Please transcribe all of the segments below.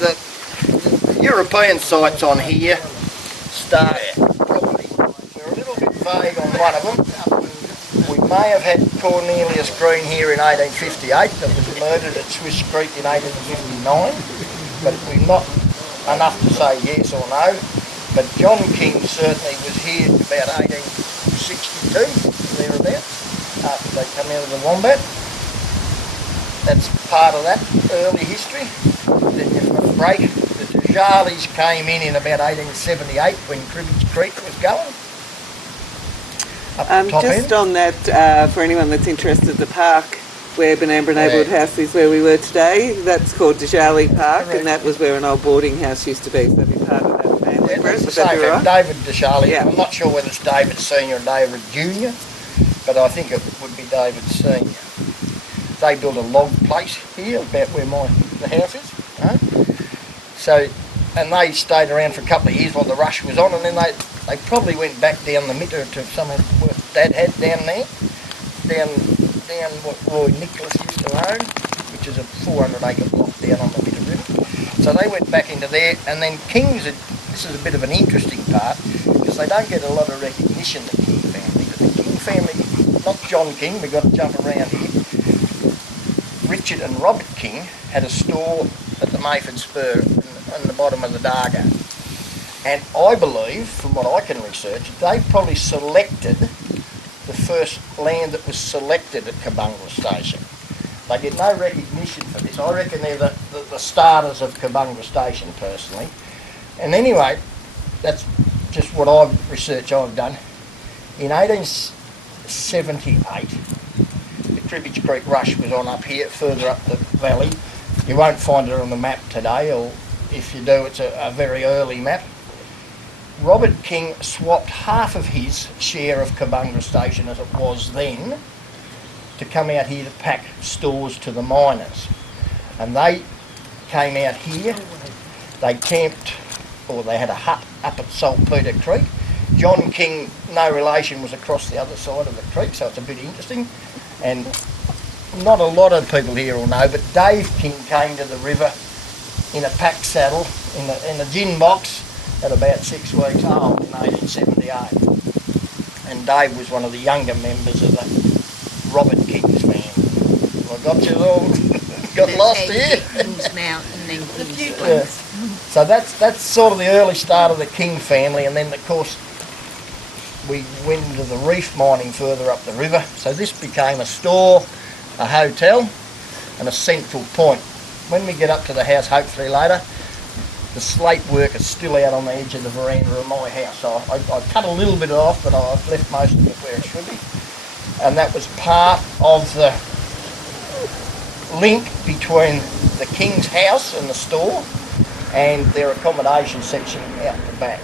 the European sites on here start probably, we're a little bit vague on one of them. We may have had Cornelius Green here in 1858 that was murdered at Swiss Creek in 1859, but we're not enough to say yes or no. But John King certainly was here about 1862, thereabouts, after they come out of the Wombat. That's part of that early history. Then you've got a break. The Djalis came in about 1878 when Cribbage Creek was going. Just on that, for anyone that's interested, the park where Benambra Neighbourhood House is where we were today, that's called Djali Park, and that was where an old boarding house used to be, so be part of that family. Yeah, that's the same, right? David Djali. Yeah. I'm not sure whether it's David Senior or David Junior, but I think it would be David Senior. They built a log place here, about where the house is. So, and they stayed around for a couple of years while the rush was on, and then they probably went back down the Mitter to some of what Dad had down there, down what Roy Nicholas used to own, which is a 400-acre block down on the Mitter River. So they went back into there, and then Kings, this is a bit of an interesting part, because they don't get a lot of recognition, the King family. But the King family, not John King, we've got to jump around here, Richard and Robert King had a store at the Mayford Spur on the bottom of the Dargo. And I believe, from what I can research, they probably selected the first land that was selected at Kabungra Station. They get no recognition for this. I reckon they're the starters of Kabungra Station, personally. And anyway, that's just what research I've done. In 1878, the Cribbage Creek Rush was on up here, further up the valley. You won't find it on the map today, or if you do, it's a very early map. Robert King swapped half of his share of Kabungra Station, as it was then, to come out here to pack stores to the miners. And they came out here, they camped, or they had a hut up at Saltpeter Creek. John King, no relation, was across the other side of the creek, so it's a bit interesting. And not a lot of people here will know, but Dave King came to the river in a pack saddle, in a gin box, at about 6 weeks old in 1878. And Dave was one of the younger members of the Robert King's family. I got you all got lost here. King's Mountain and then King's Yeah. So that's sort of the early start of the King family, and then of course we went into the reef mining further up the river. So this became a store, a hotel, and a central point. When we get up to the house, hopefully later, the slate work is still out on the edge of the veranda of my house. So I cut a little bit off, but I've left most of it where it should be. And that was part of the link between the King's house and the store and their accommodation section out the back.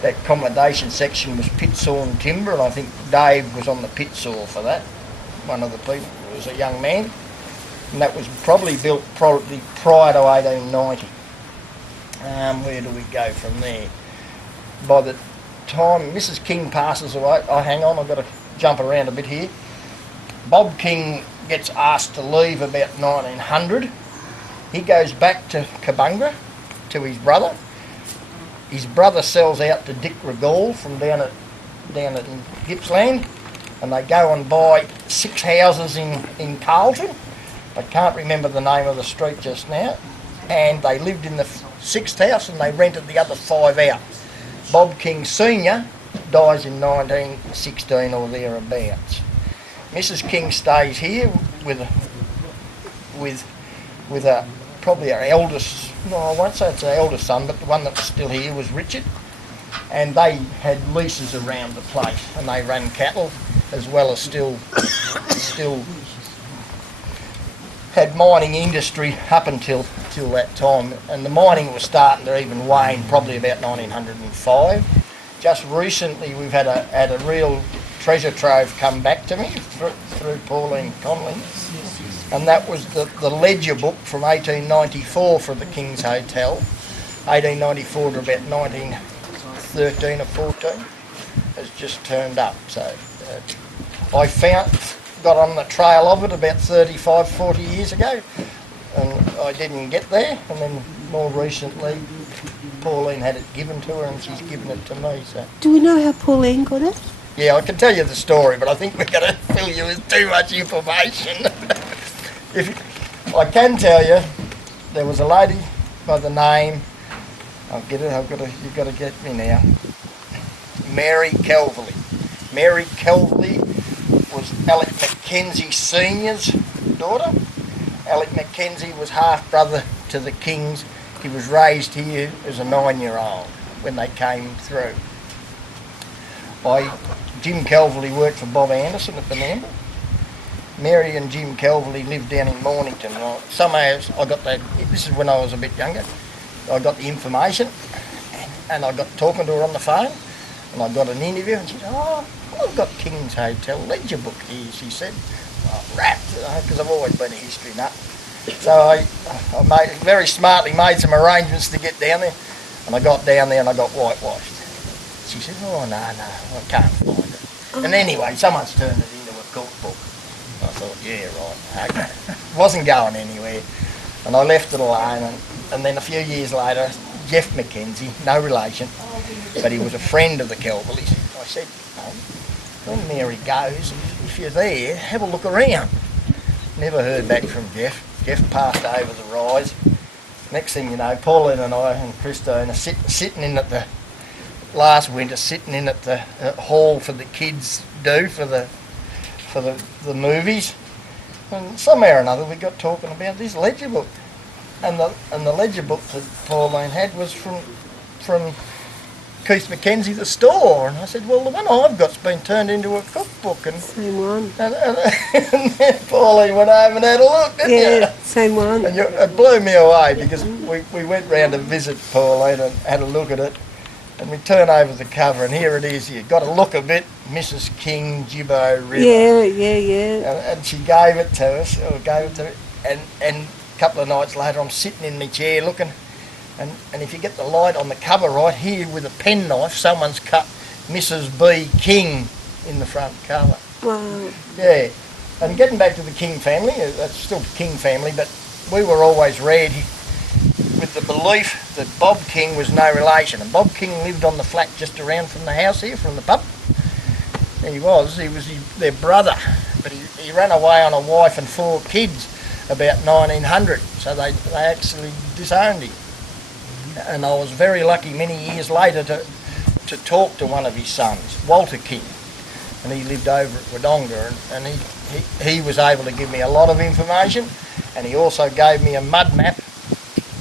That accommodation section was pit sawn timber, and I think Dave was on the pit saw for that. One of the people was a young man, and that was probably built prior to 1890. Where do we go from there? By the time Mrs. King passes away, hang on, I've got to jump around a bit here. Bob King gets asked to leave about 1900. He goes back to Kabungra, to his brother. His brother sells out to Dick Regal from down at Gippsland, and they go and buy 6 houses in Carlton. I can't remember the name of the street just now. And they lived in the 6th house and they rented the other 5 out. Bob King Sr. dies in 1916 or thereabouts. Mrs. King stays here with probably our eldest, no, I won't say it's our eldest son, but the one that was still here was Richard. And they had leases around the place, and they ran cattle as well as still had mining industry up until that time. And the mining was starting to even wane probably about 1905. Just recently we've had a real treasure trove come back to me through Pauline Conley. And that was the ledger book from 1894 for the King's Hotel, 1894 to about 1913 or 14, has just turned up. So I got on the trail of it about 35, 40 years ago, and I didn't get there, and then more recently, Pauline had it given to her, and she's given it to me. So Do we know how Pauline got it? yeah, I can tell you the story, but I think we're going to fill you with too much information. I can tell you, there was a lady by the name. You've got to get me now. Mary Kelverley. Mary Kelverley was Alec Mackenzie Senior's daughter. Alec Mackenzie was half brother to the Kings. He was raised here as a 9-year-old when they came through. Jim Kelverley worked for Bob Anderson at Benamba. Mary and Jim Kelverley lived down in Mornington. Somehow I got that. This is when I was a bit younger. I got the information, and I got talking to her on the phone, and I got an interview, and she said, "Oh, I've got King's Hotel ledger book here," she said. Wrapped, because I've always been a history nut. So I very smartly made some arrangements to get down there, and I got down there and I got whitewashed. She said, "Oh, no, I can't find it." And anyway, someone's turned it into a cookbook. I thought, yeah, right, okay. It wasn't going anywhere, and I left it alone, and then a few years later, Jeff Mackenzie, no relation, but he was a friend of the Kelverleys. I said, when Mary goes, if you're there, have a look around. Never heard back from Jeff. Jeff passed over the rise. Next thing you know, Pauline and I and Christine are sitting in at the last winter, sitting in at the hall for the kids for the movies. And somehow or another we got talking about this ledger book. And the ledger book that Pauline had was from Keith Mackenzie, the store. And I said, well, the one I've got's been turned into a cookbook. And Same one. and then Pauline went home and had a look, didn't you? Yeah, same one. And it blew me away because we went round to visit Pauline and had a look at it. And we turn over the cover, and here it is. You've got to look a bit, Mrs. King, Gibbo River. Yeah. And she gave it to us, and a couple of nights later I'm sitting in my chair looking, and if you get the light on the cover right here with a penknife, someone's cut Mrs. B. King in the front cover. Wow. Yeah, and getting back to the King family, that's still King family, but we were always reared with the belief that Bob King was no relation, and Bob King lived on the flat just around from the house here, from the pub. He was their brother, but he ran away on a wife and 4 kids about 1900, so they actually disowned him. And I was very lucky many years later to talk to one of his sons, Walter King, and he lived over at Wodonga, and he was able to give me a lot of information, and he also gave me a mud map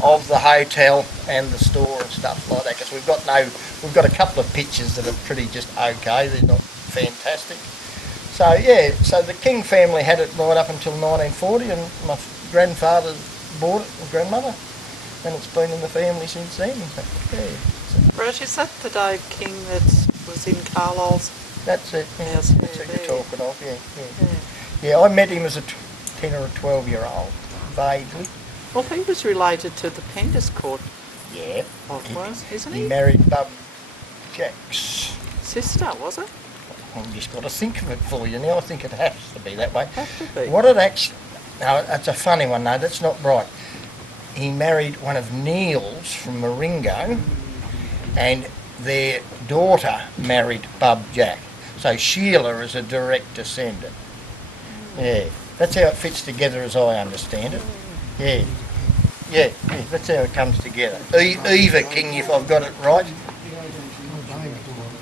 of the hotel and the store and stuff like that, because we've got a couple of pictures that are pretty just okay, they're not fantastic. So yeah, so the King family had it right up until 1940, and my grandfather bought it, and grandmother, and it's been in the family since then. Yeah. Brett, is that the Dave King that was in Carlisle's? That's it, yeah, Yes, that's what yeah, you're talking of, yeah. Yeah, I met him as a 10 or a 12-year-old, vaguely. Well, he was related to the Penderscourt, Yeah. isn't He he? married Bub Jack's Sister, was it? I've just got to think of it for you now. I think it has to be that way. Have to be. What it actually... No, that's a funny one. No, that's not right. He married one of Neil's from Maringo, and their daughter married Bub Jack. So Sheila is a direct descendant. Yeah, that's how it fits together as I understand it. Yeah, that's how it comes together. Eva King, if I've got it right.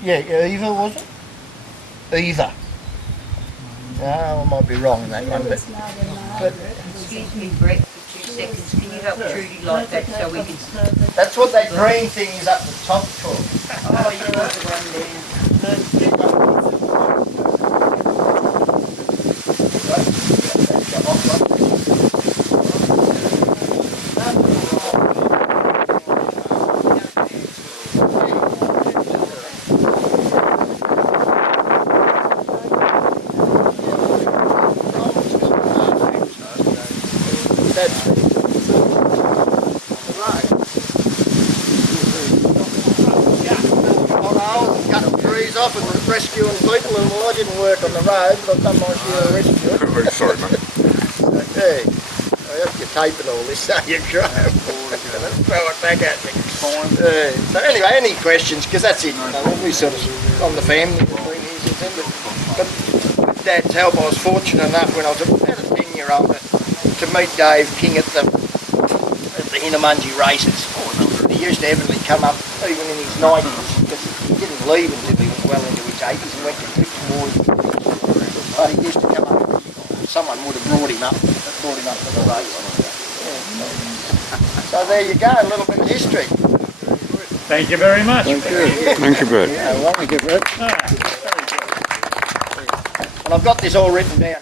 Yeah, Eva, was it? Eva. No, I might be wrong on that one, but Excuse me, Brett, for 2 seconds. Can you help Trudy like that so we can... that's what that green thing is up the top for. Oh, you got the one there. Off and rescuing people, and well, I didn't work on the road, but I've done my share of rescuing. Sorry, mate. Okay, I hope you taping all this, so you Graham. Throw it back at me. So anyway, any questions? Because that's it. We sort of on the family between years and things. But with Dad's help, I was fortunate enough when I was about a 10-year-old to meet Dave King at the Hinnamungy races. He used to heavily come up even in his 90s because he didn't leave until he was well into his 80s and went to Clifton. But he used to come up. Someone would have brought him up to the race. Yeah. So there you go, a little bit of history. Thank you very much. Thank you, Brett. Thank you, Brett. And I've got this all written down.